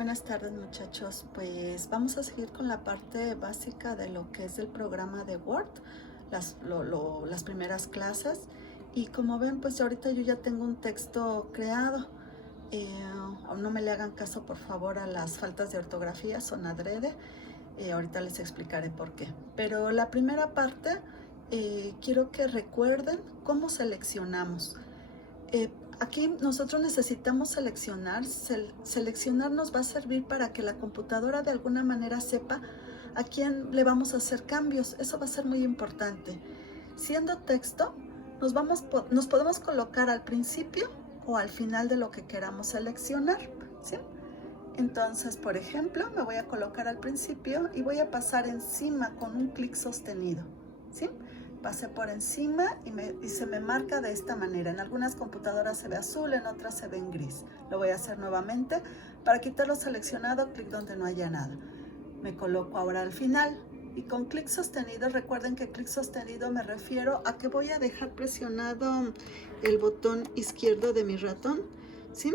Buenas tardes, muchachos. Pues vamos a seguir con la parte básica de lo que es el programa de Word, las primeras clases. Y como ven, pues ahorita yo ya tengo un texto creado. No me le hagan caso, por favor, a las faltas de ortografía, son adrede. Ahorita les explicaré por qué. Pero la primera parte, quiero que recuerden cómo seleccionamos. Aquí nosotros necesitamos seleccionar. Seleccionar nos va a servir para que la computadora de alguna manera sepa a quién le vamos a hacer cambios. Eso va a ser muy importante. Siendo texto, nos podemos colocar al principio o al final de lo que queramos seleccionar, ¿sí? Entonces, por ejemplo, me voy a colocar al principio y voy a pasar encima con un clic sostenido, ¿sí? Pasé por encima y se me marca de esta manera. En algunas computadoras se ve azul, en otras se ve en gris. Lo voy a hacer nuevamente. Para quitarlo seleccionado, clic donde no haya nada. Me coloco ahora al final y con clic sostenido, recuerden que clic sostenido me refiero a que voy a dejar presionado el botón izquierdo de mi ratón, ¿sí?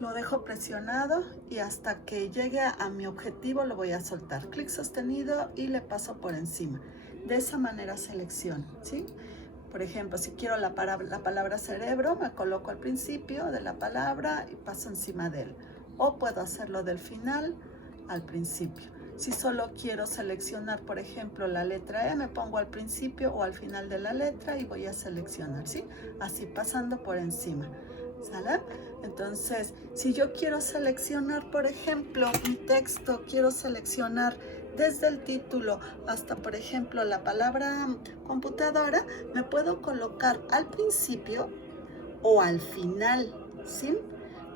Lo dejo presionado y hasta que llegue a mi objetivo lo voy a soltar. Clic sostenido y le paso por encima. De esa manera selecciono, ¿sí? Por ejemplo, si quiero la palabra cerebro, me coloco al principio de la palabra y paso encima de él. O puedo hacerlo del final al principio. Si solo quiero seleccionar, por ejemplo, la letra E, me pongo al principio o al final de la letra y voy a seleccionar, ¿sí? Así pasando por encima, ¿sale? Entonces, si yo quiero seleccionar, por ejemplo, un texto, quiero seleccionar desde el título hasta, por ejemplo, la palabra computadora, me puedo colocar al principio o al final, ¿sí?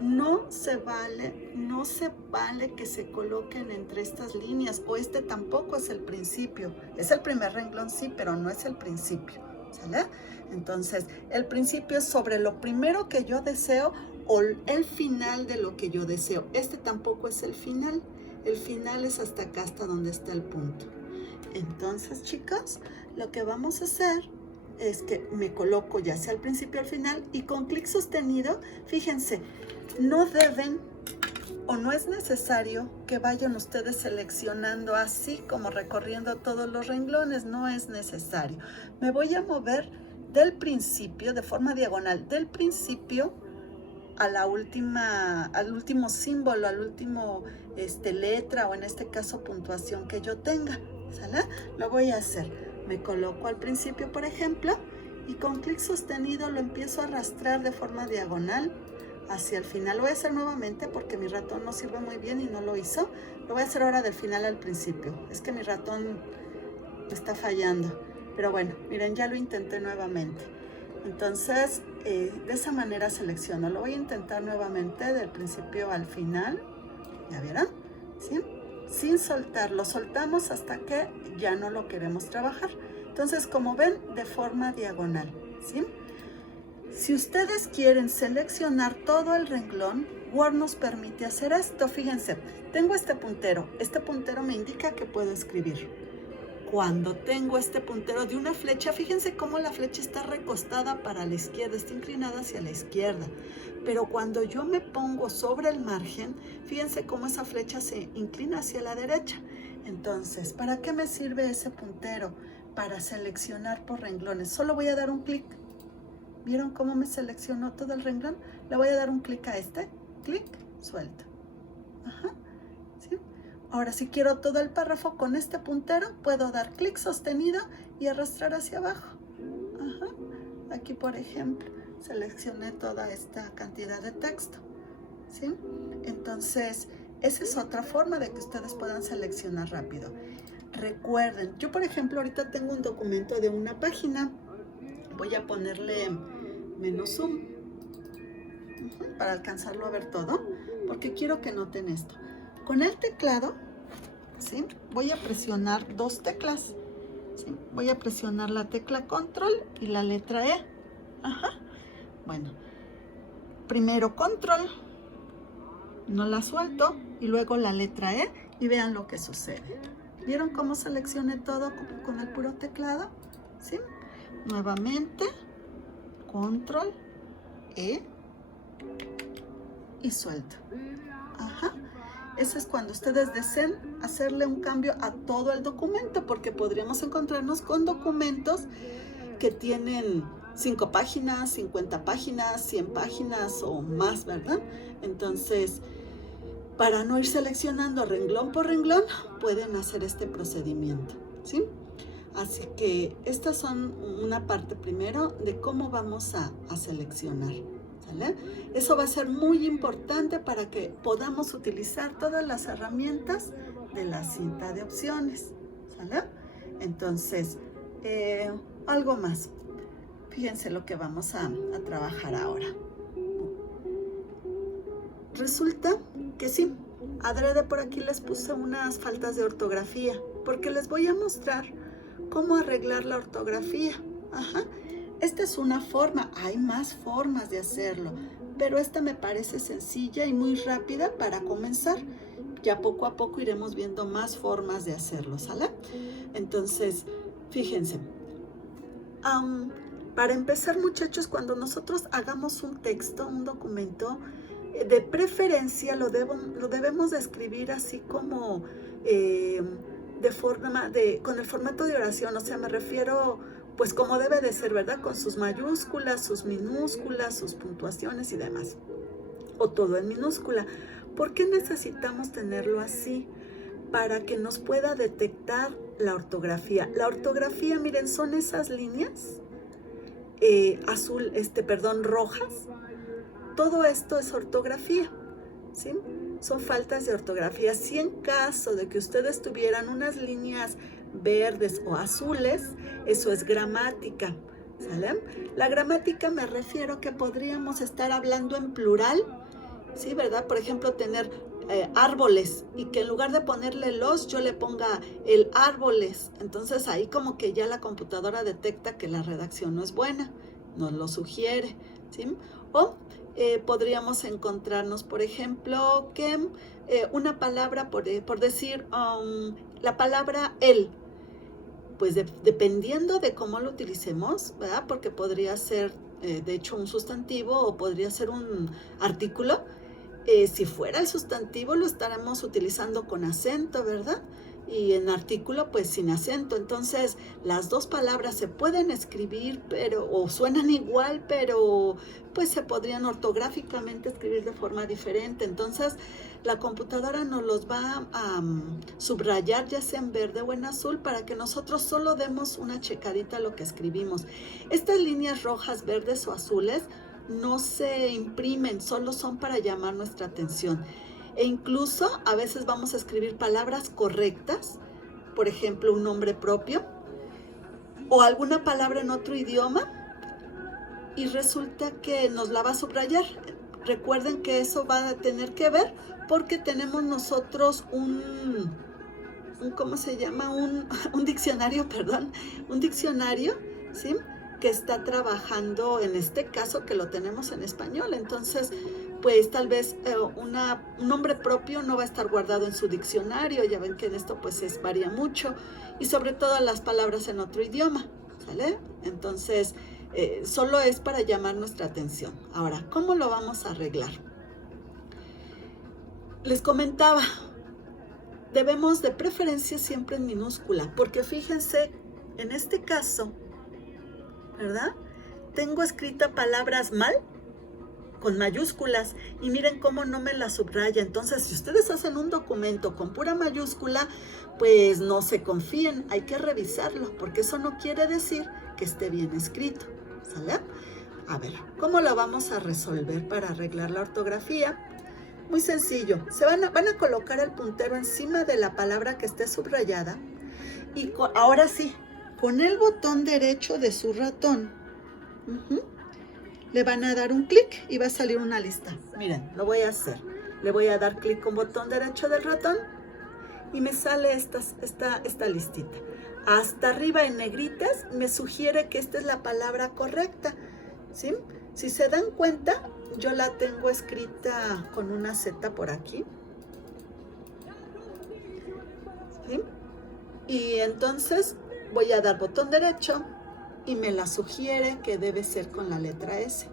No se vale que se coloquen entre estas líneas, o este tampoco es el principio. Es el primer renglón, sí, pero no es el principio, ¿sale? Entonces, el principio es sobre lo primero que yo deseo o el final de lo que yo deseo. Este tampoco es el final. El final es hasta acá, hasta donde está el punto. Entonces, chicos, lo que vamos a hacer es que me coloco ya sea al principio o al final y con clic sostenido, fíjense, no deben o no es necesario que vayan ustedes seleccionando así como recorriendo todos los renglones, no es necesario. Me voy a mover del principio, de forma diagonal, del principio a al último símbolo, al último letra o en este caso puntuación que yo tenga, ¿sale? Lo voy a hacer. Me coloco al principio, por ejemplo, y con clic sostenido lo empiezo a arrastrar de forma diagonal hacia el final. Lo voy a hacer nuevamente porque mi ratón no sirve muy bien y no lo hizo. Lo voy a hacer ahora del final al principio. Es que mi ratón está fallando. Pero bueno, miren, ya lo intenté nuevamente. Entonces, de esa manera selecciono. Lo voy a intentar nuevamente del principio al final. ¿Ya vieron? ¿Sí? Sin soltar. Lo soltamos hasta que ya no lo queremos trabajar. Entonces, como ven, de forma diagonal, ¿sí? Si ustedes quieren seleccionar todo el renglón, Word nos permite hacer esto. Fíjense, tengo este puntero. Este puntero me indica que puedo escribir. Cuando tengo este puntero de una flecha, fíjense cómo la flecha está recostada para la izquierda, está inclinada hacia la izquierda. Pero cuando yo me pongo sobre el margen, fíjense cómo esa flecha se inclina hacia la derecha. Entonces, ¿para qué me sirve ese puntero? Para seleccionar por renglones. Solo voy a dar un clic. ¿Vieron cómo me seleccionó todo el renglón? Le voy a dar un clic a este. Clic, suelto. Ajá. ¿Sí? Ahora, si quiero todo el párrafo con este puntero, puedo dar clic sostenido y arrastrar hacia abajo. Ajá. Aquí, por ejemplo, seleccioné toda esta cantidad de texto, ¿sí? Entonces, esa es otra forma de que ustedes puedan seleccionar rápido. Recuerden, yo, por ejemplo, ahorita tengo un documento de una página. Voy a ponerle menos zoom para alcanzarlo a ver todo, porque quiero que noten esto. Con el teclado, ¿sí? Voy a presionar dos teclas, ¿sí? Voy a presionar la tecla control y la letra E. Ajá. Bueno, primero control, no la suelto, y luego la letra E, y vean lo que sucede. ¿Vieron cómo seleccioné todo con el puro teclado? ¿Sí? Nuevamente, control, E, y suelto. Ajá. ese es cuando ustedes deseen hacerle un cambio a todo el documento, porque podríamos encontrarnos con documentos que tienen 5 páginas, 50 páginas, 100 páginas o más, ¿verdad? Entonces, para no ir seleccionando renglón por renglón, pueden hacer este procedimiento, ¿sí? Así que estas son una parte primero de cómo vamos a seleccionar, ¿sale? Eso va a ser muy importante para que podamos utilizar todas las herramientas de la cinta de opciones, ¿sale? Entonces, algo más. Fíjense lo que vamos a trabajar ahora. Resulta que sí, adrede por aquí les puse unas faltas de ortografía, porque les voy a mostrar cómo arreglar la ortografía. Ajá. Esta es una forma, hay más formas de hacerlo, pero esta me parece sencilla y muy rápida para comenzar. Ya poco a poco iremos viendo más formas de hacerlo, ¿sale? Entonces, fíjense. Para empezar, muchachos, cuando nosotros hagamos un texto, un documento, de preferencia lo debemos de escribir así como con el formato de oración, o sea, me refiero pues como debe de ser, ¿verdad? Con sus mayúsculas, sus minúsculas, sus puntuaciones y demás, o todo en minúscula. ¿Por qué necesitamos tenerlo así? Para que nos pueda detectar la ortografía. La ortografía, miren, son esas líneas rojas. Todo esto es ortografía, ¿sí? Son faltas de ortografía. Si en caso de que ustedes tuvieran unas líneas verdes o azules, eso es gramática, ¿sale? La gramática me refiero que podríamos estar hablando en plural, ¿sí? ¿Verdad? Por ejemplo, tener árboles y que en lugar de ponerle los, yo le ponga el árboles. Entonces ahí como que ya la computadora detecta que la redacción no es buena, nos lo sugiere, ¿sí? O podríamos encontrarnos, por ejemplo, que una palabra, por decir, la palabra el, pues dependiendo de cómo lo utilicemos, ¿verdad? Porque podría ser, de hecho, un sustantivo o podría ser un artículo. Si fuera el sustantivo, lo estaremos utilizando con acento, ¿verdad? Y en artículo, pues sin acento. Entonces, las dos palabras se pueden escribir, o suenan igual, pero pues se podrían ortográficamente escribir de forma diferente. Entonces, la computadora nos los va a subrayar, ya sea en verde o en azul, para que nosotros solo demos una checadita a lo que escribimos. Estas líneas rojas, verdes o azules no se imprimen, solo son para llamar nuestra atención. E incluso a veces vamos a escribir palabras correctas, por ejemplo, un nombre propio o alguna palabra en otro idioma, y resulta que nos la va a subrayar. Recuerden que eso va a tener que ver porque tenemos nosotros ¿cómo se llama? Un diccionario, un diccionario, ¿sí? Que está trabajando, en este caso, que lo tenemos en español. Entonces, pues tal vez un nombre propio no va a estar guardado en su diccionario. Ya ven que en esto pues varía mucho. Y sobre todo las palabras en otro idioma, ¿sale? Entonces, solo es para llamar nuestra atención. Ahora, ¿cómo lo vamos a arreglar? Les comentaba, debemos de preferencia siempre en minúscula, porque fíjense, en este caso, ¿verdad? Tengo escrita palabras mal con mayúsculas y miren cómo no me la subraya. Entonces, si ustedes hacen un documento con pura mayúscula, pues no se confíen, hay que revisarlo, porque eso no quiere decir que esté bien escrito, ¿sale? A ver, ¿cómo lo vamos a resolver para arreglar la ortografía? Muy sencillo, van a colocar el puntero encima de la palabra que esté subrayada y ahora sí, con el botón derecho de su ratón, le van a dar un clic y va a salir una lista. Miren, lo voy a hacer. Le voy a dar clic con botón derecho del ratón y me sale esta listita. Hasta arriba en negritas me sugiere que esta es la palabra correcta, ¿sí? Si se dan cuenta, yo la tengo escrita con una Z por aquí, ¿sí? Y entonces voy a dar botón derecho y me la sugiere que debe ser con la letra S.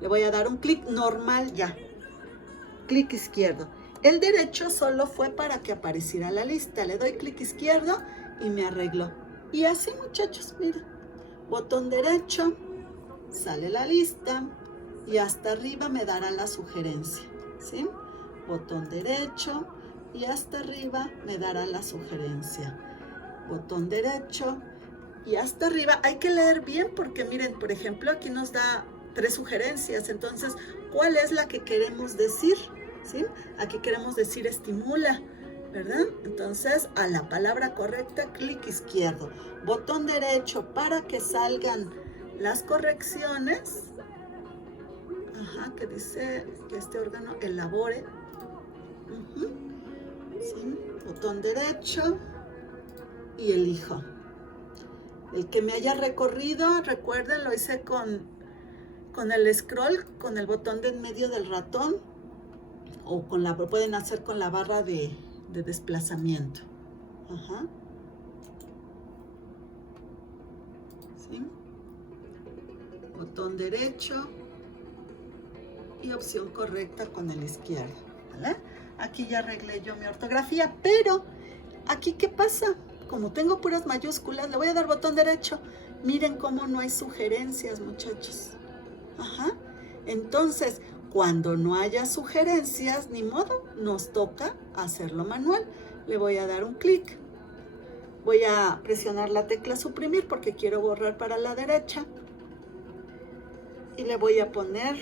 Le voy a dar un clic normal ya, clic izquierdo. El derecho solo fue para que apareciera la lista. Le doy clic izquierdo y me arregló. Y así, muchachos, miren. Botón derecho, sale la lista y hasta arriba me dará la sugerencia, ¿sí? Botón derecho y hasta arriba me dará la sugerencia. Botón derecho y hasta arriba. Hay que leer bien porque miren, por ejemplo, aquí nos da 3 sugerencias. Entonces, ¿cuál es la que queremos decir? ¿Sí? Aquí queremos decir estimula, ¿verdad? Entonces, a la palabra correcta, clic izquierdo. Botón derecho para que salgan las correcciones. Ajá, que dice que este órgano elabore. ¿Sí? Botón derecho y elijo. El que me haya recorrido, recuerden, lo hice con el scroll, con el botón de en medio del ratón, o pueden hacer con la barra de desplazamiento. Ajá. ¿Sí? Botón derecho y opción correcta con el izquierdo. ¿Vale? Aquí ya arreglé yo mi ortografía, pero aquí ¿qué pasa? Como tengo puras mayúsculas, le voy a dar botón derecho. Miren cómo no hay sugerencias, muchachos. Ajá. Entonces, cuando no haya sugerencias, ni modo, nos toca hacerlo manual. Le voy a dar un clic. Voy a presionar la tecla suprimir porque quiero borrar para la derecha. Y le voy a poner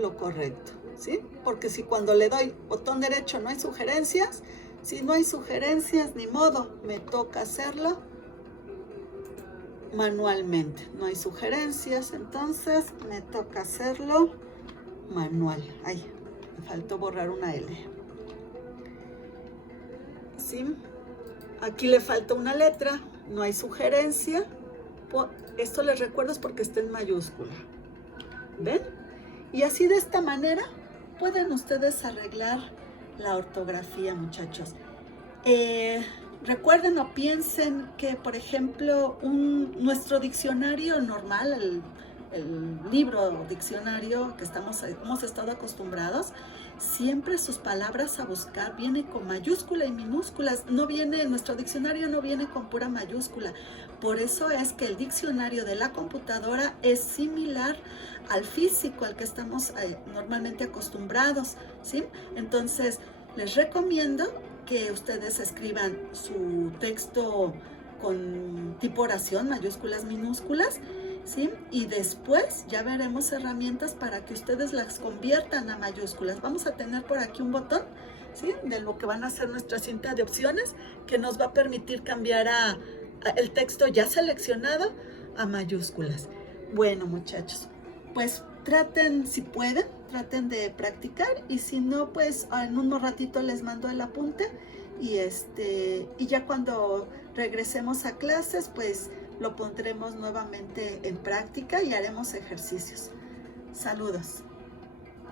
lo correcto, ¿sí? Porque si cuando le doy botón derecho no hay sugerencias, si no hay sugerencias, ni modo, me toca hacerlo manualmente. No hay sugerencias, entonces me toca hacerlo manual. Ay, me faltó borrar una L. ¿Sí? Aquí le falta una letra, no hay sugerencia. Esto les recuerdo es porque está en mayúscula. ¿Ven? Y así de esta manera pueden ustedes arreglar la ortografía, muchachos. Recuerden o piensen que, por ejemplo, nuestro diccionario normal, el libro diccionario que hemos estado acostumbrados, siempre sus palabras a buscar viene con mayúscula y minúsculas. Nuestro diccionario no viene con pura mayúscula. Por eso es que el diccionario de la computadora es similar al físico, al que estamos normalmente acostumbrados, ¿sí? Entonces, les recomiendo que ustedes escriban su texto con tipo oración, mayúsculas, minúsculas, ¿sí? Y después ya veremos herramientas para que ustedes las conviertan a mayúsculas. Vamos a tener por aquí un botón, ¿sí? De lo que van a ser nuestra cinta de opciones, que nos va a permitir cambiar el texto ya seleccionado a mayúsculas. Bueno, muchachos, pues traten, si pueden, traten de practicar, y si no, pues en un ratito les mando el apunte y ya cuando regresemos a clases, pues lo pondremos nuevamente en práctica y haremos ejercicios. Saludos.